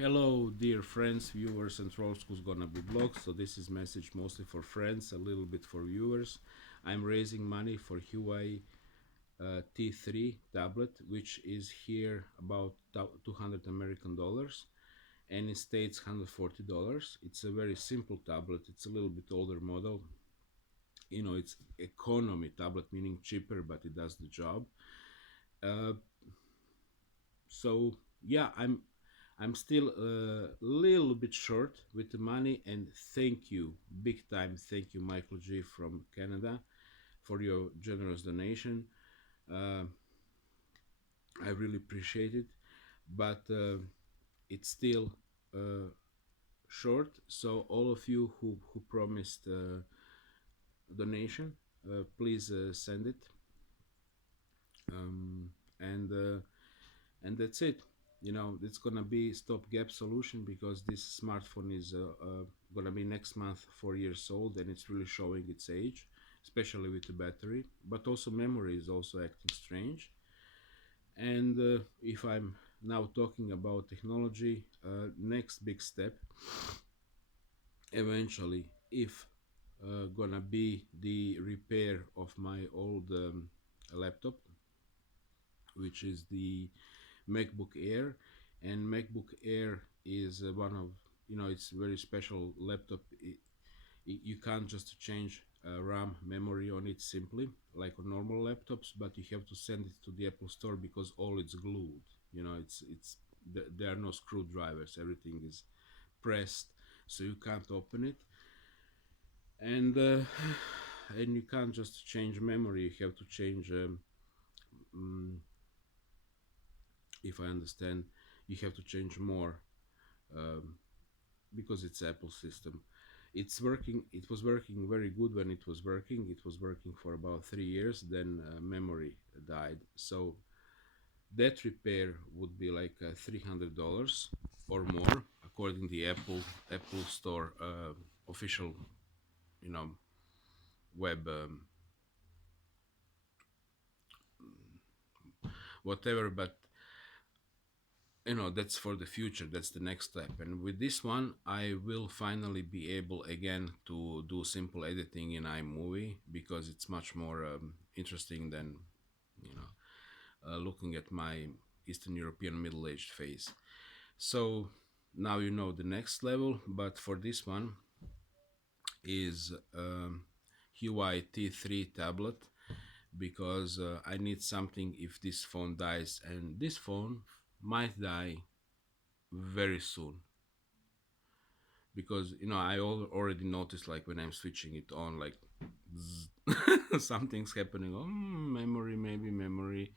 Hello, dear friends, viewers, and trolls who's gonna be blocked. So this is message mostly for friends, a little bit for viewers. I'm raising money for Huawei T3 tablet, which is here about 200 American dollars, and in States $140. It's a very simple tablet. It's a little bit older model. It's economy tablet, meaning cheaper, but it does the job. Uh, so yeah, I'm still a little bit short with the money, and thank you, big time thank you, Michael G from Canada, for your generous donation. uh, I really appreciate it, but it's still uh, short. So all of you who promised donation, please send it. um, and and that's it. It's gonna be stopgap solution because this smartphone is gonna be next month 4 years old, and it's really showing its age, especially with the battery, but also memory is also acting strange. And if I'm now talking about technology, next big step eventually, if gonna be the repair of my old laptop, which is the MacBook Air. And MacBook Air is one of, it's a very special laptop. You can't just change RAM memory on it simply like on normal laptops, but you have to send it to the Apple Store because all it's glued. There are no screwdrivers. Everything is pressed, so you can't open it. And and you can't just change memory. You have to change. Mm, if I understand, you have to change more, um, because it's Apple system. It's working. It was working very good when it was working. It was working for about 3 years. Then memory died. So that repair would be like $300 or more, according to the Apple Store official, you know, web, whatever. But that's for the future. That's the next step. And with this one, I will finally be able again to do simple editing in iMovie, because it's much more interesting than looking at my Eastern European middle-aged face. So now you know the next level. But for this one is Huawei T3 tablet, because I need something if this phone dies, and this phone might die very soon, because already noticed, like when I'm switching it on, like something's happening. Memory, maybe memory.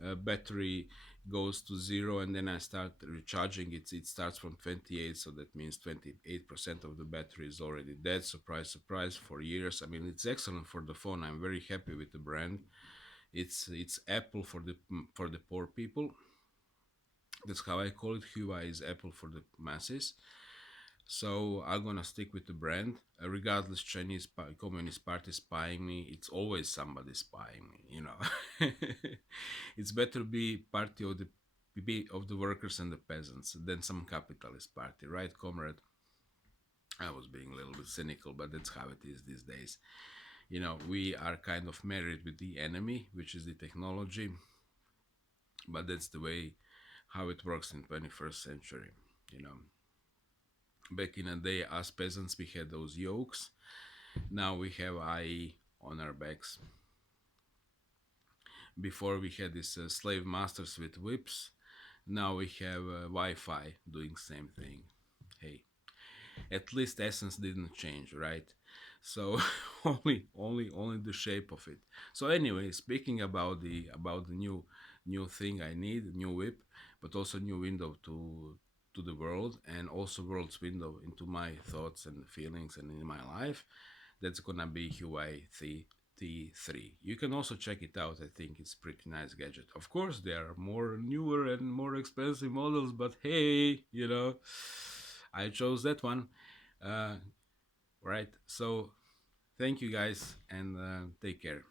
Battery goes to zero, and then I start recharging it. It starts from 28, so that means 28% of the battery is already dead. Surprise, surprise. For years, I mean, it's excellent for the phone. I'm very happy with the brand. It's Apple for the poor people. That's how I call it. Huawei is Apple for the masses. So I'm gonna stick with the brand, regardless Chinese Communist Party spying me. It's always somebody spying me. It's better be party of the workers and the peasants than some capitalist party, right, comrade? I was being a little bit cynical, but that's how it is these days. We are kind of married with the enemy, which is the technology, but that's the way how it works in 21st century. You know, back in the day, us peasants, we had those yokes. Now we have IE on our backs. Before we had these slave masters with whips. Now we have Wi-Fi doing same thing. Hey, at least essence didn't change, right? So only the shape of it. So anyway, speaking about the new thing I need, new whip, but also new window to the world, and also world's window into my thoughts and feelings and in my life. That's gonna be Huawei T3. You can also check it out. I think it's a pretty nice gadget. Of course, there are more newer and more expensive models, but hey, I chose that one. Uh, right. So, thank you guys, and take care.